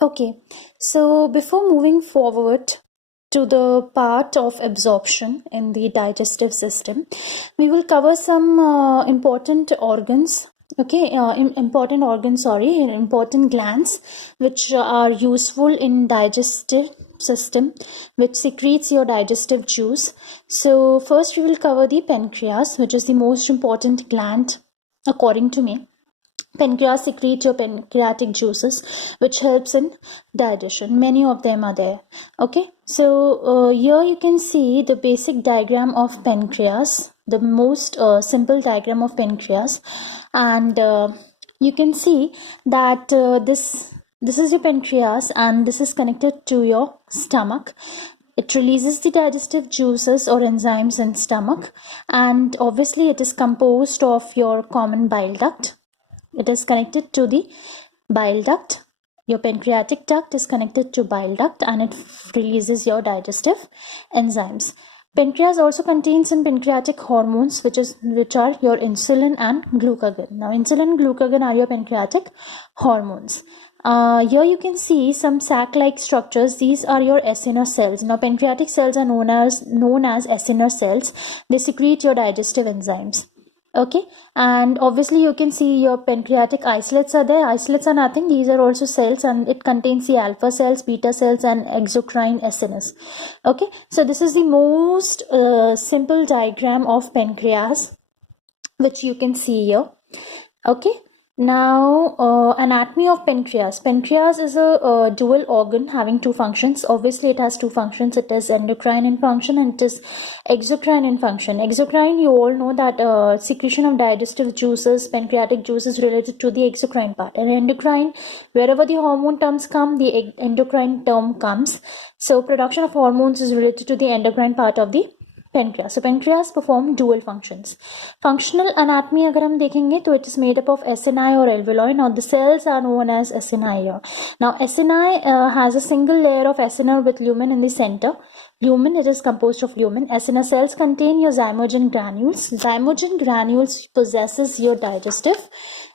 Okay, so before moving forward to the part of absorption in the digestive system, we will cover some important organs. Okay, important glands which are useful in digestive system, which secretes your digestive juice. So first we will cover the pancreas, which is the most important gland according to me. Pancreas secretes your pancreatic juices, which helps in digestion. Many of them are there. Okay, so here you can see the basic diagram of pancreas, the most simple diagram of pancreas, and you can see that this is your pancreas, and this is connected to your stomach. It releases the digestive juices or enzymes in stomach, and obviously it is composed of your common bile duct. It is connected to the bile duct. Your pancreatic duct is connected to bile duct, and it releases your digestive enzymes. Pancreas also contains some pancreatic hormones, which are your insulin and glucagon. Now, insulin and glucagon are your pancreatic hormones. Here you can see some sac-like structures. These are your acinar cells. Now, pancreatic cells are known as acinar cells. They secrete your digestive enzymes. Okay, and obviously you can see your pancreatic islets are there. Islets are nothing, these are also cells, and it contains the alpha cells, beta cells, and exocrine acinus. Okay, so this is the most simple diagram of pancreas which you can see here. Okay, now anatomy of pancreas. Pancreas is a dual organ having two functions. Obviously it has two functions. It is endocrine in function and it is exocrine in function. Exocrine, you all know that secretion of digestive juices, pancreatic juice is related to the exocrine part, and endocrine, wherever the hormone terms come, the endocrine term comes. So production of hormones is related to the endocrine part of the pancreas. So pancreas perform dual functions. Functional anatomy अगर हम देखेंगे तो it is made up of acini or alveoli. Now the cells are known as acini here. Now acini has a single layer of acinar with lumen in the center. Lumen, it is composed of lumen. Acinar cells contain your zymogen granules. Zymogen granules possesses your digestive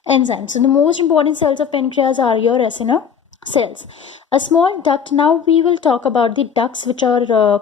enzymes. So the most important cells of pancreas are your acinar cells. A small duct. Now we will talk about the ducts which are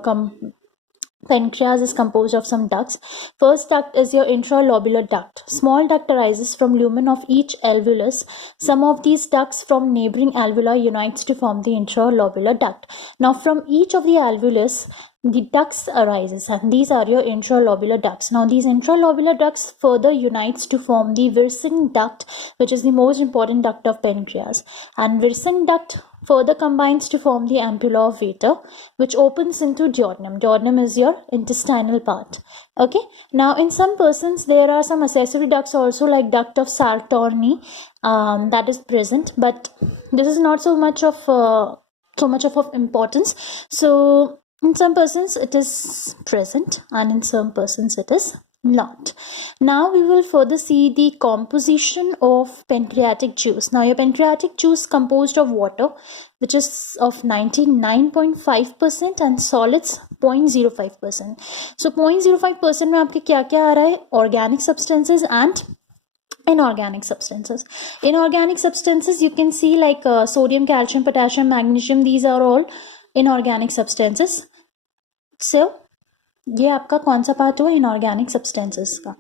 pancreas is composed of some ducts. First duct is your intralobular duct. Small duct arises from lumen of each alveolus. Some of these ducts from neighboring alveoli unites to form the intralobular duct. Now from each of the alveolus, the ducts arises, and these are your intralobular ducts. Now these intralobular ducts further unites to form the Wirsing duct, which is the most important duct of pancreas. And Wirsing duct further combines to form the ampulla of Vater, which opens into duodenum. Duodenum is your intestinal part. Okay. Now in some persons there are some accessory ducts also, like duct of Sartorni that is present, but this is not so much of importance. So in some persons it is present, and in some persons it is not. Now we will further see the composition of pancreatic juice. Now your pancreatic juice composed of water, which is of 99.5%, and solids 0.05%. So 0.05% में आपके क्या क्या आ रहा है? Organic substances and inorganic substances. Inorganic substances you can see like sodium, calcium, potassium, magnesium. These are all inorganic substances. So ये आपका कौन सा पार्ट हुआ? इनऑर्गेनिक सब्सटेंसेस का.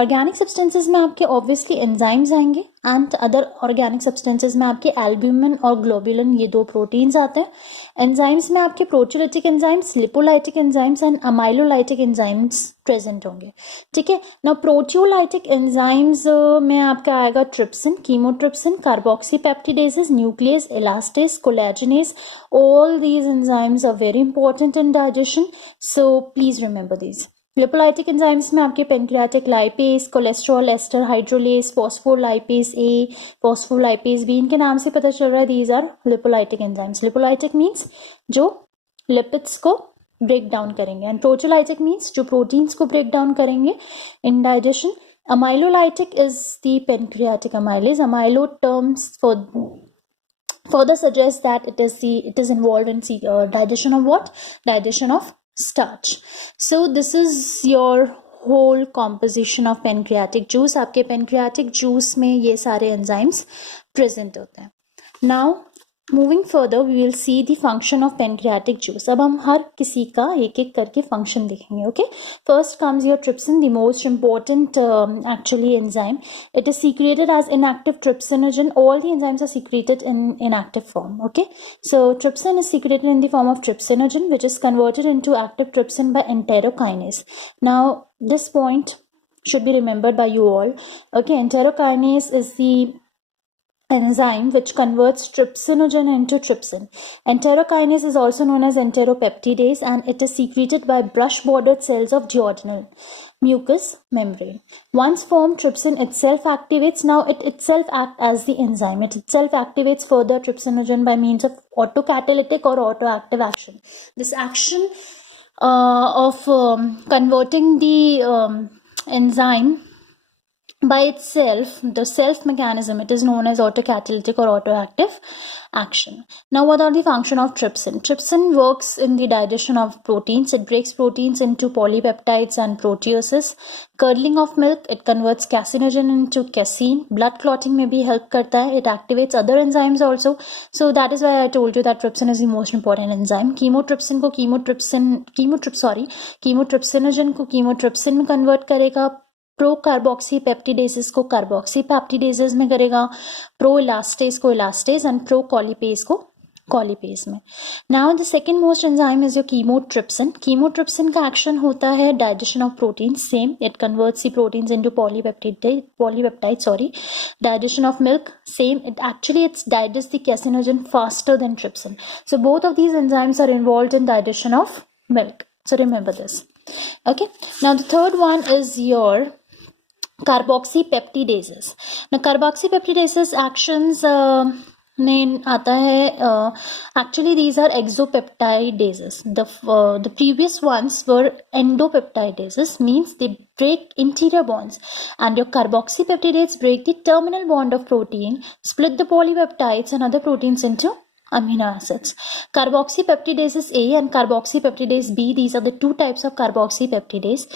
ऑर्गेनिक सब्सटेंसेस में आपके ऑब्वियसली एंजाइम्स आएंगे, एंड अदर ऑर्गेनिक सब्सटेंसेस में आपके एल्ब्यूमिन और ग्लोबुलिन, ये दो प्रोटीन्स आते हैं. एंजाइम्स में आपके proteolytic enzymes, lipolytic enzymes and amylolytic enzymes present होंगे. ठीक है. नाउ प्रोटियोलाइटिक एंजाइम्स में आपका आएगा trypsin, chymotrypsin, carboxypeptidases, nucleus, elastase, collagenase. All these enzymes are very important in digestion, so please remember these. Lipolytic enzymes में आपके pancreatic lipase, cholesterol ester hydrolase, phospholipase A, phospholipase B, इनके नाम से पता चल रहा है these are lipolytic enzymes. Lipolytic means जो लिपिड्स को ब्रेक डाउन करेंगे, एंड प्रोटियोलाइटिक मीन्स जो प्रोटीन्स को ब्रेक डाउन करेंगे in digestion. Amylolytic is the pancreatic amylase. Amylo terms further suggests that it is involved in digestion of what? Digestion of starch. So this is your whole composition of pancreatic juice. आपके pancreatic juice में ये सारे enzymes present होते हैं. Now Moving further, we will see the function of pancreatic juice. अब हम हर किसी का एक एक करके function देखेंगे. Okay, first comes your trypsin, the most important actually enzyme. It is secreted as inactive trypsinogen. All the enzymes are secreted in inactive form. Okay, so trypsin is secreted in the form of trypsinogen, which is converted into active trypsin by enterokinase. Now this point should be remembered by you all. Okay, enterokinase is the enzyme which converts trypsinogen into trypsin. Enterokinase is also known as enteropeptidase, and it is secreted by brush-bordered cells of duodenal mucous membrane. Once formed, trypsin itself activates. Now it itself acts as the enzyme. It itself activates further trypsinogen by means of autocatalytic or autoactive action. This action of converting the enzyme by itself, the self mechanism, it is known as autocatalytic or autoactive action. Now, what are the function of trypsin? Trypsin works in the digestion of proteins. It breaks proteins into polypeptides and proteases. Curdling of milk, it converts casinogen into casein. Blood clotting में भी help करता है. It activates other enzymes also. So that is why I told you that trypsin is the most important enzyme. Chymotrypsin को chymotrypsinogen को chymotrypsin में convert करेगा. Pro carboxy peptidases को carboxy peptidases में करेगा. प्रो इलास्टेज को इलास्टेज एंड प्रो कॉलीपेज को colipase में. Now the second most enzyme is your chymotrypsin. Chymotrypsin का एक्शन होता है digestion of protein. Same, it converts the proteins into polypeptide digestion of milk. Same, it's digest the caseinogen faster than trypsin. So both of these enzymes are involved in digestion of milk. So remember this. Okay, now the third one is your carboxypeptidases. Now carboxypeptidases actions में आता है, actually these are exopeptidases. The previous ones were endopeptidases, means they break interior bonds, and your carboxypeptidases break the terminal bond of protein, split the polypeptides and other proteins into amino acids. Carboxypeptidases A and carboxypeptidase B, these are the two types of carboxypeptidase.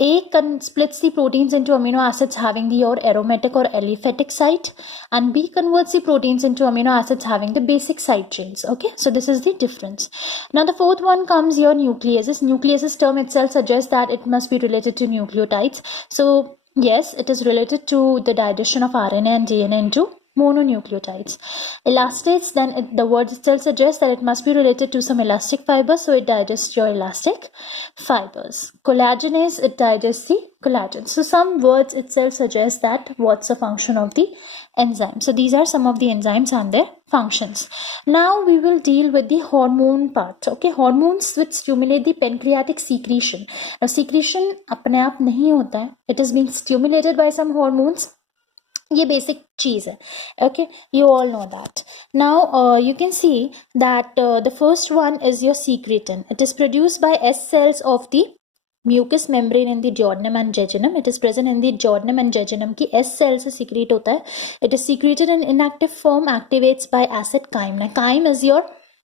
A splits the proteins into amino acids having the aromatic or aliphatic site, and B converts the proteins into amino acids having the basic side chains. Okay, so this is the difference. Now the fourth one comes your nucleases. Nucleases term itself suggests that it must be related to nucleotides. So yes, it is related to the digestion of RNA and DNA into mononucleotides. Elastates, then the word itself suggests that it must be related to some elastic fibers, so it digests your elastic fibers. Collagenase, it digests the collagen. So some words itself suggest that what's the function of the enzyme. So these are some of the enzymes and their functions. Now we will deal with the hormone part. Okay, hormones which stimulate the pancreatic secretion. Now secretion अपने आप नहीं होता है. It is being stimulated by some hormones. ये basic चीज है. Okay, you all know that. Now you can see that the first one is your secretin. It is produced by S cells of the mucous membrane in the duodenum and jejunum. It is present in the duodenum and jejunum की S cells से secrete होता है. It is secreted in inactive form, activates by acid chyme. Now chyme is your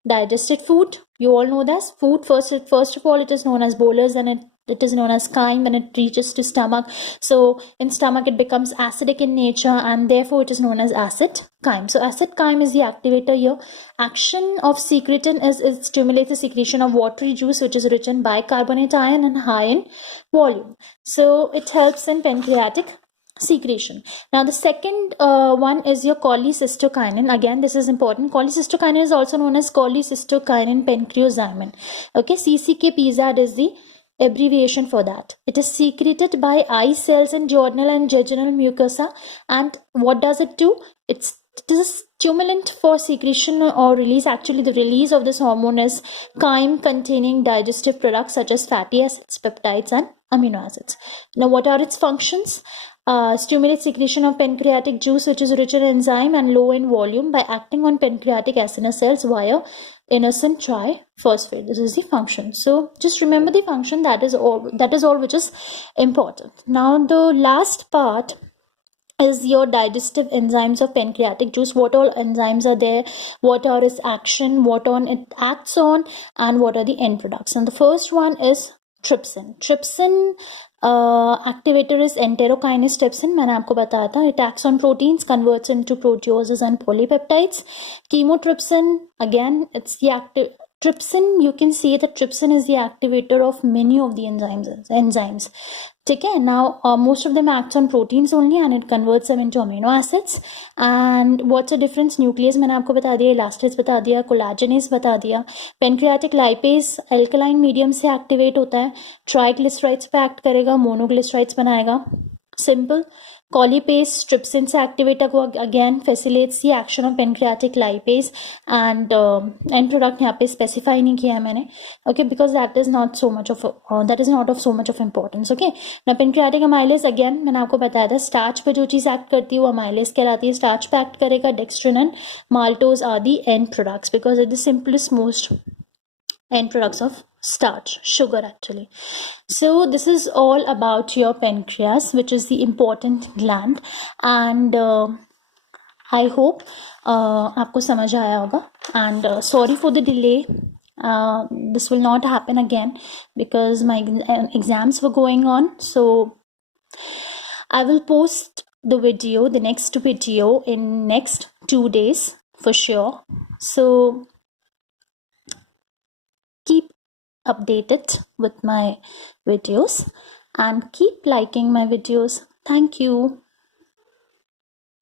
digested food. You all know this food. First of all, it is known as bolus, and it is known as chyme when it reaches to stomach. So in stomach it becomes acidic in nature, and therefore it is known as acid chyme. So acid chyme is the activator here. Action of secretin is it stimulates the secretion of watery juice, which is rich in bicarbonate ion and high in volume. So it helps in pancreatic secretion. Now the second one is your cholecystokinin. Again, this is important. Cholecystokinin is also known as cholecystokinin pancreozymin. Okay, CCK-PZ is the abbreviation for that. It is secreted by eye cells in duodenal and jejunal mucosa. And what does it do? It is a stimulant for secretion or release. Actually, the release of this hormone is chyme containing digestive products such as fatty acids, peptides and amino acids. Now what are its functions? Stimulate secretion of pancreatic juice, which is rich in enzyme and low in volume, by acting on pancreatic acinar cells via inosine triphosphate. This is the function. So just remember the function. That is all which is important. Now the last part is your digestive enzymes of pancreatic juice. What all enzymes are there, what are its action, what on it acts on, and what are the end products. And the first one is trypsin. Trypsin Activator is enterokinase trypsin, मैंने आपको बताया था. It acts on proteins, converts into proteoses and polypeptides. Chemotrypsin, again, it's the active trypsin. You can see that trypsin is the activator of many of the enzymes. ठीक है. Now most of them acts on proteins only and it converts them into amino acids. And what's the difference? Nuclease मैंने आपको बता दिया, elastase बता दिया, collagenase बता दिया. Pancreatic lipase alkaline medium से activate होता है, triglycerides पे act करेगा, monoglycerides बनाएगा. Simple. Colipase trypsin से activate को again facilitates the action of pancreatic lipase and end product यहाँ पे specify नहीं किया है मैंने, okay, because that is not of so much of importance. Okay, now pancreatic amylase again मैंने आपको बताया था, starch पे जो चीज़ act करती है वो amylase कहलाती है. starch पे act करेगा dextrin and maltose are the end products because it is the simplest most end products of starch, sugar actually. So this is all about your pancreas, which is the important gland, and I hope आपको समझ आया होगा. And sorry for the delay. This will not happen again because my exams were going on. So I will post the next video in next 2 days for sure. So keep updated with my videos and keep liking my videos. Thank you.